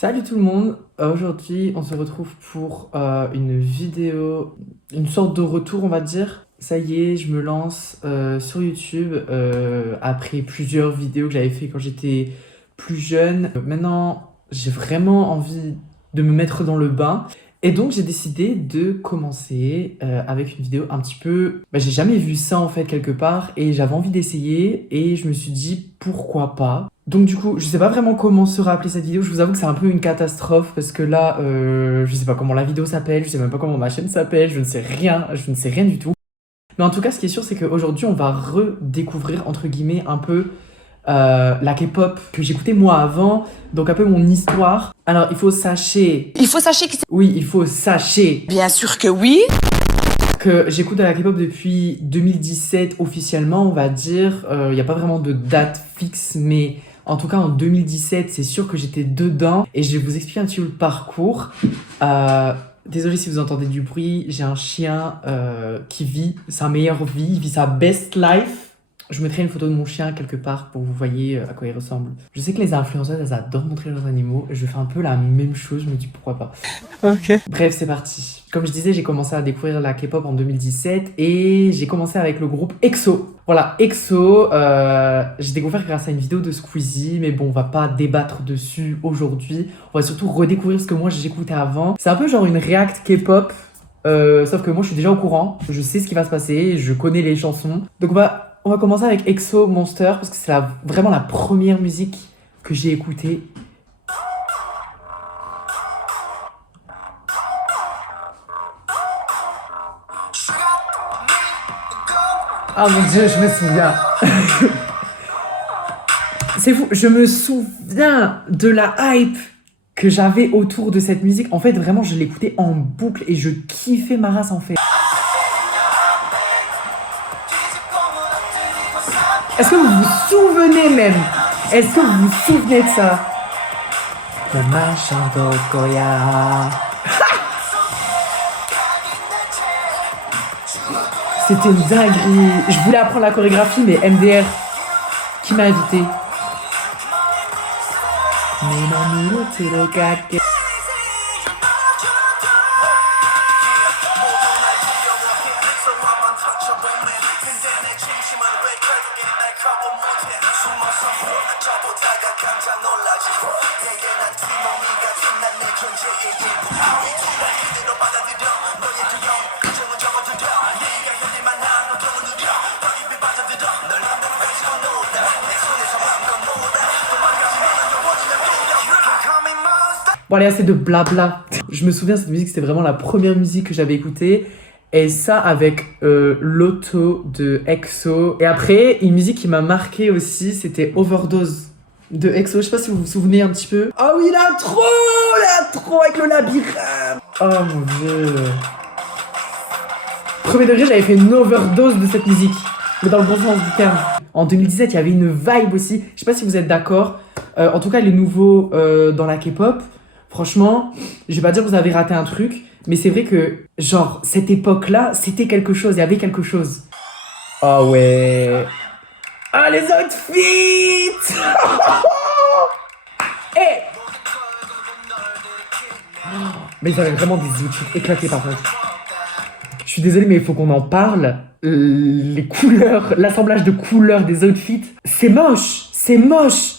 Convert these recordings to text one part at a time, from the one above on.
Salut tout le monde. Aujourd'hui on se retrouve pour une vidéo, une sorte de retour on va dire. Ça y est, je me lance sur YouTube après plusieurs vidéos que j'avais fait quand j'étais plus jeune. Maintenant j'ai vraiment envie de me mettre dans le bain. Et donc j'ai décidé de commencer avec une vidéo un petit peu... j'ai jamais vu ça en fait quelque part et j'avais envie d'essayer et je me suis dit pourquoi pas. Donc du coup, je sais pas vraiment comment sera appelée cette vidéo, je vous avoue que c'est un peu une catastrophe parce que là, je sais pas comment la vidéo s'appelle, je sais même pas comment ma chaîne s'appelle, je ne sais rien du tout. Mais en tout cas, ce qui est sûr, c'est qu'aujourd'hui, on va redécouvrir, entre guillemets, un peu la K-pop que j'écoutais moi avant, donc un peu mon histoire. Alors, il faut sachez... Il faut sachez que c'est... Oui, il faut sachez Bien sûr que oui. que j'écoute de la K-pop depuis 2017 officiellement, on va dire. Il n'y a pas vraiment de date fixe, mais en tout cas en 2017, c'est sûr que j'étais dedans. Et je vais vous expliquer un petit peu le parcours. Désolé si vous entendez du bruit, j'ai un chien qui vit sa meilleure vie, il vit sa best life. Je mettrai une photo de mon chien quelque part pour que vous voyez à quoi il ressemble. Je sais que les influenceuses, elles adorent montrer leurs animaux. Je fais un peu la même chose, je me dis pourquoi pas. Ok. Bref, c'est parti. Comme je disais, j'ai commencé à découvrir la K-pop en 2017 et j'ai commencé avec le groupe EXO. Voilà, EXO, j'ai découvert grâce à une vidéo de Squeezie, mais bon, on va pas débattre dessus aujourd'hui. On va surtout redécouvrir ce que moi j'écoutais avant. C'est un peu genre une react K-pop, sauf que moi je suis déjà au courant, je sais ce qui va se passer, je connais les chansons. Donc on va commencer avec EXO Monster, parce que c'est vraiment la première musique que j'ai écoutée. Ah mon dieu, je me souviens. C'est fou, je me souviens de la hype que j'avais autour de cette musique. En fait, vraiment, je l'écoutais en boucle et je kiffais ma race en fait. Est-ce que vous vous souvenez même? Est-ce que vous vous souvenez de ça? C'était une dinguerie. Je voulais apprendre la chorégraphie, mais MDR qui m'a invité. Bon allez, assez de blabla. Je me souviens, cette musique, c'était vraiment la première musique que j'avais écoutée. Et ça avec l'auto de EXO. Et après, une musique qui m'a marqué aussi, c'était Overdose de EXO. Je sais pas si vous vous souvenez un petit peu. Oh oui, l'intro avec le labyrinthe. Oh mon dieu. Premier degré, j'avais fait une overdose de cette musique. Mais dans le bon sens du terme. En 2017, il y avait une vibe aussi. Je sais pas si vous êtes d'accord. En tout cas, les nouveaux dans la K-pop. Franchement, je vais pas dire que vous avez raté un truc, mais c'est vrai que, genre, cette époque-là, c'était quelque chose, il y avait quelque chose. Oh ouais. Ah, les outfits. Eh. Mais ils avaient vraiment des outfits éclatés par contre. Je suis désolé, mais il faut qu'on en parle. Les couleurs, l'assemblage de couleurs des outfits, c'est moche, c'est moche.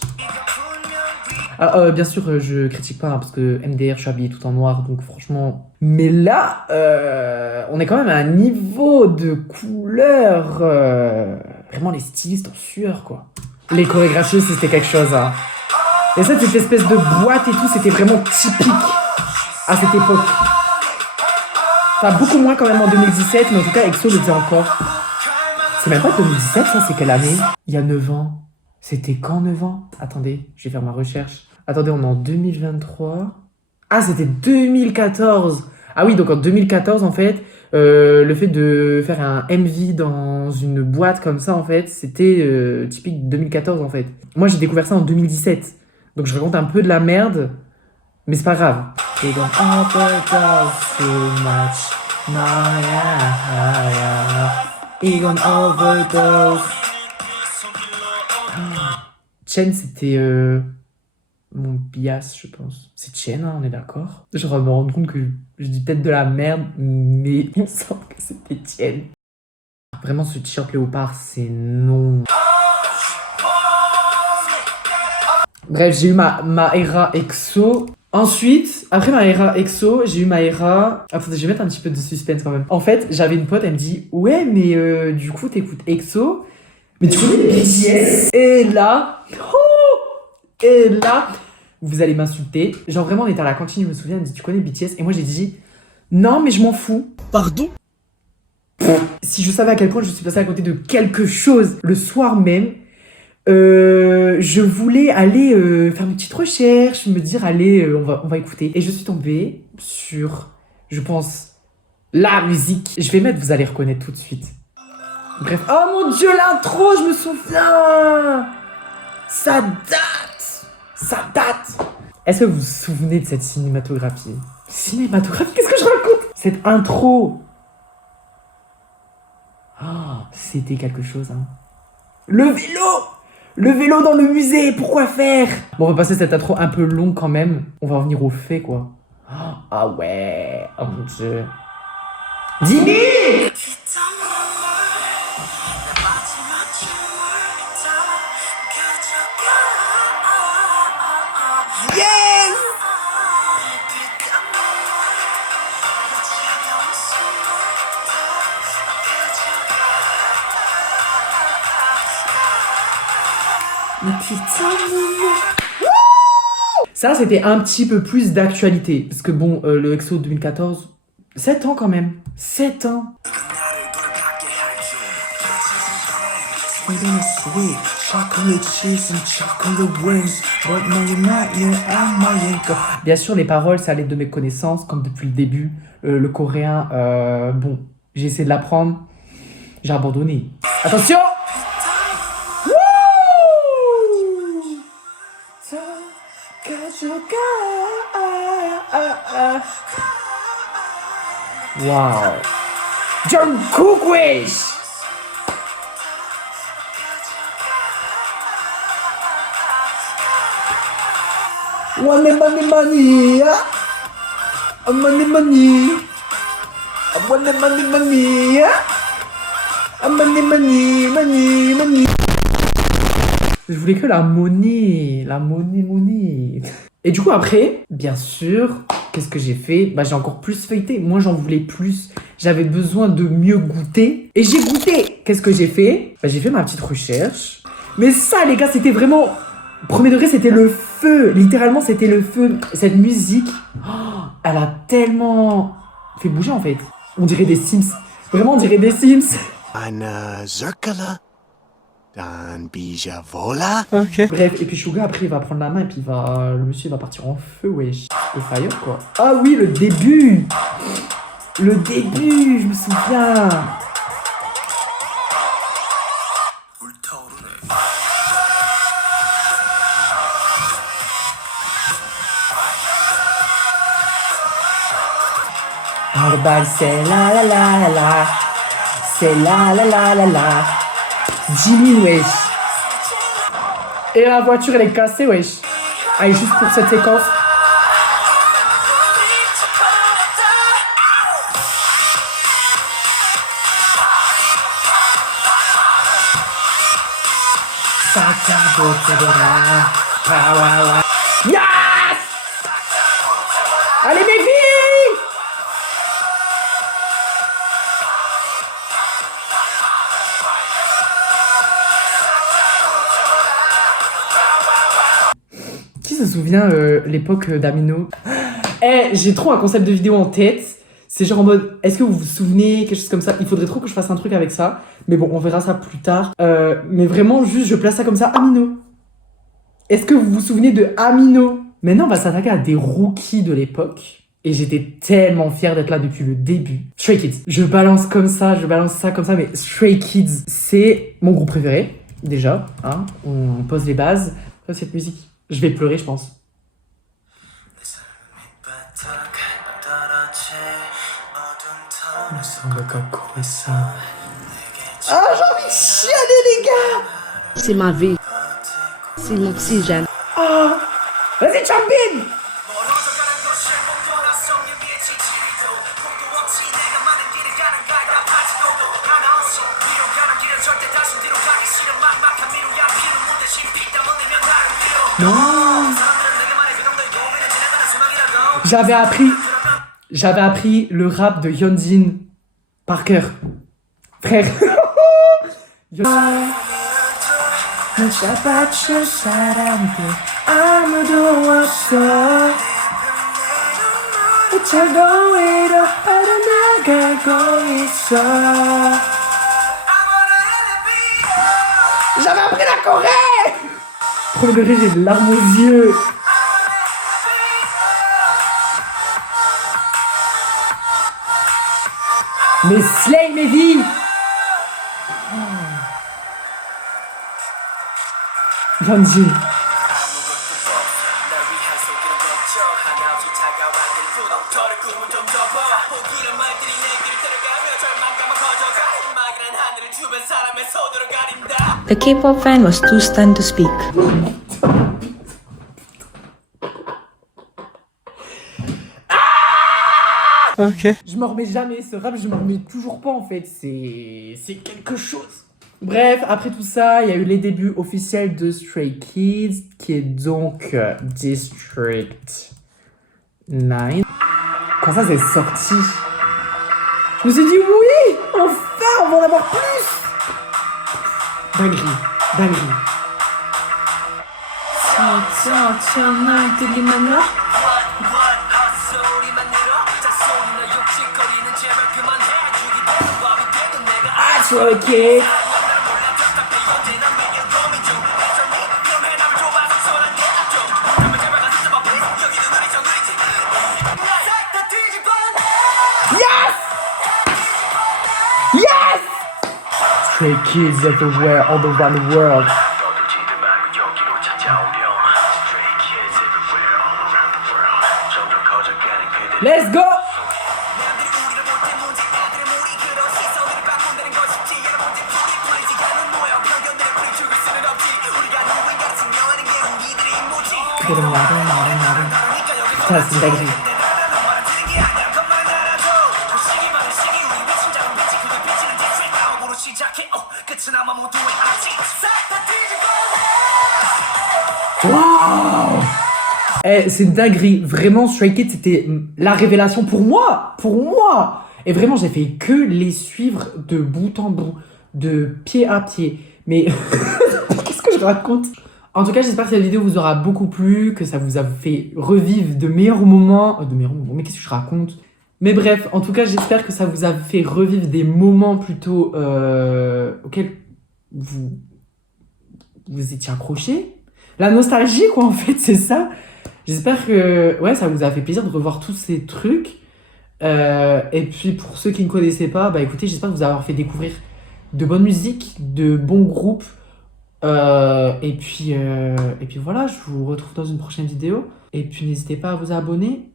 Bien sûr, je critique pas, hein, parce que MDR, je suis habillé tout en noir, donc franchement... Mais là, on est quand même à un niveau de couleur... Vraiment les stylistes en sueur, quoi. Les chorégraphies aussi, c'était quelque chose, hein. Et ça, cette espèce de boîte et tout, c'était vraiment typique à cette époque. Enfin, beaucoup moins quand même en 2017, mais en tout cas, EXO le faisait encore. C'est même pas 2017, ça, c'est quelle année? Il y a 9 ans. C'était quand 9 ans? Attendez, je vais faire ma recherche. Attendez, on est en 2023. Ah, c'était 2014. Ah oui, donc en 2014, en fait, le fait de faire un MV dans une boîte comme ça, en fait, c'était typique 2014, en fait. Moi, j'ai découvert ça en 2017. Donc, je raconte un peu de la merde, mais c'est pas grave. Et donc, overdose too much. No, yeah. Egon overdose. Chen, c'était... mon bias, je pense. C'est Tien, hein, on est d'accord. Je me rends compte que je dis peut-être de la merde, mais il me semble que c'était Tien. Vraiment, ce t-shirt léopard, c'est non. Bref, j'ai eu ma era EXO. Ensuite, après ma era EXO, j'ai eu ma era... Attendez, je vais mettre un petit peu de suspense quand même. En fait, j'avais une pote, elle me dit « Ouais, mais du coup, t'écoutes EXO, mais tu connais BTS ?» Et là... Et là, vous allez m'insulter. Genre vraiment, on était à la cantine, je me souviens, elle me dit « Tu connais BTS ?» Et moi, j'ai dit « Non, mais je m'en fous. » Pardon? Si je savais à quel point je suis passée à côté de quelque chose le soir même, je voulais aller faire une petite recherche, me dire allez, on va écouter. Et je suis tombée sur, je pense, la musique. Je vais mettre, vous allez reconnaître tout de suite. Bref, oh mon dieu, l'intro, je me souviens. Ça date. Ça date. Est-ce que vous vous souvenez de cette cinématographie? Cinématographie, qu'est-ce que je raconte? Cette intro. Oh, c'était quelque chose, hein. Le vélo! Le vélo dans le musée, pourquoi faire? Bon, on va passer cette intro un peu longue quand même. On va revenir au fait, quoi. Ah ouais, oh mon dieu. Dini! Yes! Mais putain, ça, c'était un petit peu plus d'actualité. Parce que bon, le EXO 2014, 7 ans quand même. 7 ans. Bien sûr, les paroles, ça allait de mes connaissances, comme depuis le début. Le coréen, bon, j'ai essayé de l'apprendre. J'ai abandonné. Attention! Wow. Jungkook, wesh. Money, money, money. Money, money. Money, money, money. Money, money, money, money. Je voulais que la monnaie. La monnaie, monnaie. Et du coup, après, bien sûr, qu'est-ce que j'ai fait? Bah, j'ai encore plus feuilleté. Moi, j'en voulais plus. J'avais besoin de mieux goûter. Et j'ai goûté. Qu'est-ce que j'ai fait? Bah, j'ai fait ma petite recherche. Mais ça, les gars, c'était vraiment... Premier degré, c'était le feu. Littéralement, c'était le feu. Cette musique, oh, elle a tellement fait bouger, en fait. On dirait des Sims. Vraiment, on dirait des Sims. Eine Zirkele, dann Bija Vola. Ok. Bref, et puis Suga, après, il va prendre la main et puis le monsieur va partir en feu, wesh. Au fire, quoi. Ah oui, le début. Le début, je me souviens. Everybody say la la la la la. C'est la la la la la. Jimin, wesh. Et la voiture, elle est cassée, wesh. Allez, juste pour cette séquence. Yes! Allez, mes filles! Qui se souvient l'époque d'Amino? Eh, j'ai trop un concept de vidéo en tête. C'est genre en mode, est-ce que vous vous souvenez, quelque chose comme ça? Il faudrait trop que je fasse un truc avec ça. Mais bon, on verra ça plus tard. Mais vraiment, juste, je place ça comme ça, Amino. Est-ce que vous vous souvenez de Amino? Maintenant, on va s'attaquer à des rookies de l'époque. Et j'étais tellement fière d'être là depuis le début. Stray Kids. Je balance comme ça, je balance ça comme ça, mais Stray Kids, c'est mon groupe préféré. Déjà, hein, on pose les bases. Cette musique, je vais pleurer, je pense. Ah, j'ai envie de chialer, les gars! C'est ma vie. C'est mon oxygène. Ah! Eh, Childish Gambino. Non. J'avais appris le rap de Hyunjin par cœur. Frère. J'avais appris la Corée. Premier degré, j'ai des larmes aux yeux. Mais slay mes vies. Hyunjin. The K-pop fan was too stunned to speak. Ok. Je m'en remets jamais, ce rap, je m'en remets toujours pas en fait. C'est quelque chose. Bref, après tout ça, il y a eu les débuts officiels de Stray Kids, qui est donc District 9. Quand ça c'est sorti, je me suis dit oui, enfin, on va en avoir plus. Dinguerie, dinguerie. Ah, tu vois, ok. Yes! Stray Kids everywhere, all around the world. Let's go! Putain, c'est une dinguerie. Wow! C'est une dinguerie. Vraiment, Stray Kids, c'était la révélation pour moi. Pour moi. Et vraiment, j'ai fait que les suivre de bout en bout, de pied à pied. Mais qu'est-ce que je raconte? En tout cas, j'espère que cette vidéo vous aura beaucoup plu, que ça vous a fait revivre de meilleurs moments. Mais qu'est-ce que je raconte? Mais bref, en tout cas, j'espère que ça vous a fait revivre des moments plutôt auxquels vous étiez accrochés. La nostalgie, quoi, en fait, c'est ça. J'espère que ouais, ça vous a fait plaisir de revoir tous ces trucs. Et puis, pour ceux qui ne connaissaient pas, bah écoutez, j'espère que vous avoir fait découvrir de bonne musique, de bons groupes. Et puis voilà, je vous retrouve dans une prochaine vidéo. Et puis, n'hésitez pas à vous abonner,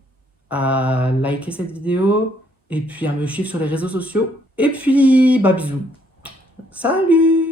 à liker cette vidéo, et puis à me suivre sur les réseaux sociaux. Et puis, bah bisous. Salut!